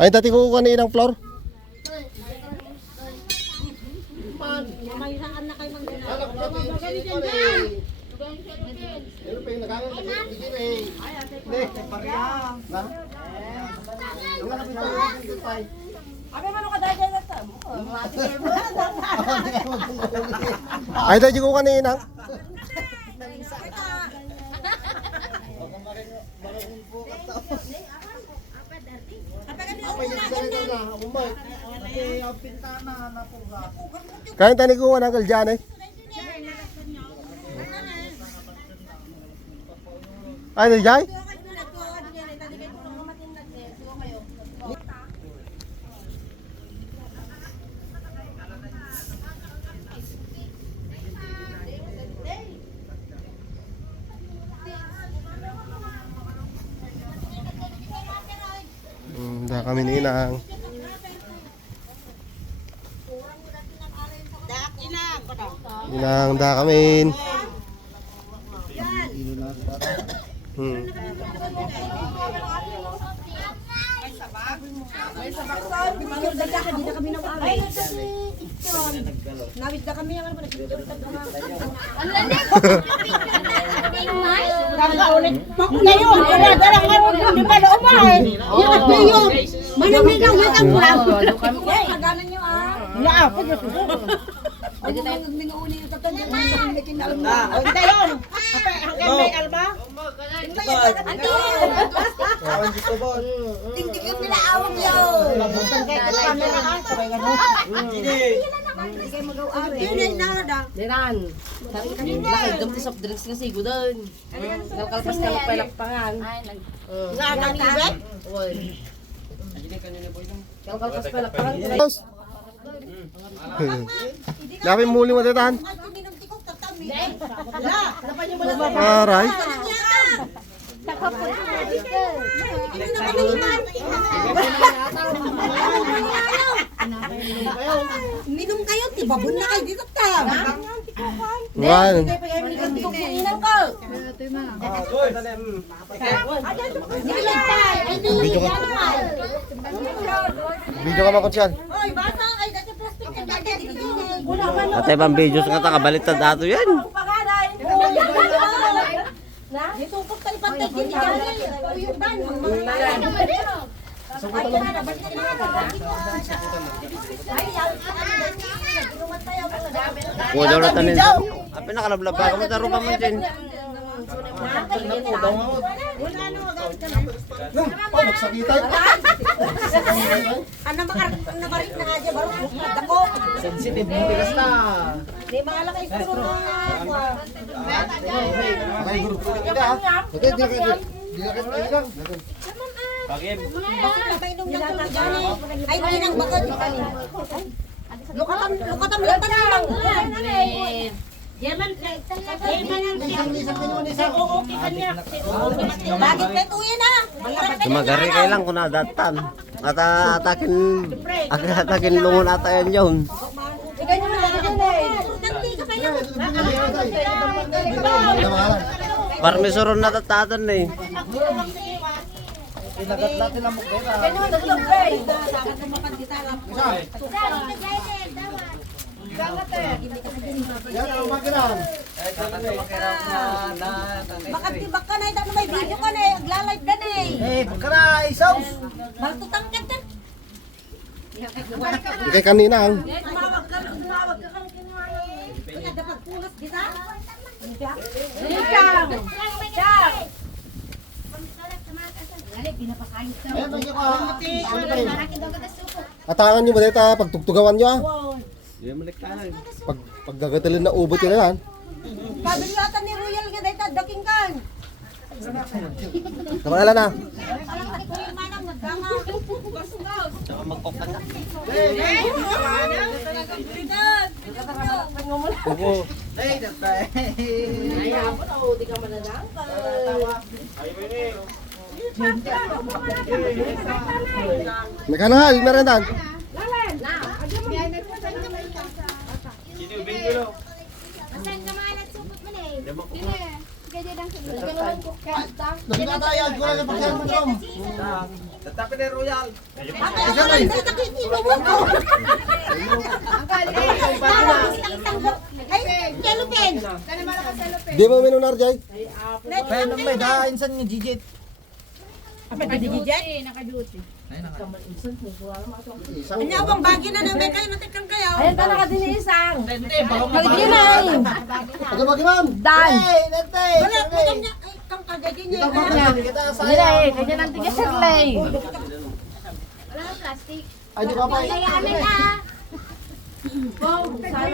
Ay, dati ko kaninang floor. May saan na kayo mag-gana. Ano pa yung nakagal? Ay, ate ko. Pareha. Abi man ko dahil dyan sa mo. Ay, dati ko kaninang. Kaya tani ko nagal dyan eh. Ay, nandiyan? Dah kami ninang. Ninang dah kami. Nawit na kami ang tingtikin nila awag yun. Yun ay nada. Diran. Sabi ka lakay dum ti soft drinks nga sigo doon. Kalkalpas ka palakpangan. Nga nag-ibet? Oy. Kalkalpas palakpangan. Lapin muli mo tatan. Aray. Minum kayo, tibabon na kayo dito ta. Wan. Video ka makonsyal. Oy, bata ay dati plastic ka dati. Atay bang videos nga ta kabaliktad dato yan. Dito ko tayo pantay gini gani. Uyup dan. Kuha daw na tanin. Apin nakalablab pa kamo taro pa man din. Magsakitan. Ano makarit na nga dyan, baro dako. Sensitive mo bigas na. Di maala kay siguro na. Okay, group ko kita. Okay, di ka lang. Bakit na painom ng tulog gani? Ay, ginang bakal. Lukatam lang tanang. Yaman bakit kay tuya na? Tumagari kay lang kung nadatan. At atakin lungon ata yan yun. Ikaw nyo lang nanti ka pa yun. Parmesuron natatatan eh. Inagat natin ang mukha. Yan ang magiran. Bakit di ba ka na ito may video ka na agla-live ka na Eh, pagkara isaw. Baltutang ka na. Ikay kanina ang. Tumawag ka kaya dapat punas kita. Atangan nyo ba dito pagtugtugawan nyo ah? Di maliktahan. Paggagatalin na ubot yun yan. Kabilatan ni Royal nga dito daking kan. Namalala na. Saka magkokan na. Oo. May kanahal, meron dan. Masan ka malat supot mo na eh. Nagkatayag ko lang na pagkain mo drum. Tatapin na Royal. Isa na eh. Ay, yellow pen. Di mo minun Arjay? Kaya nung may insan ni Gigit. Ano bang bagi na namin kayo natikang kayo? Ayan pa nakadinisang. Ano ba ma'am? Dan. Wala, putam niya. Ay, kang kagagin niya. Hindi eh, kanya nang tiga Shirley. Ay, di ba pa? Sana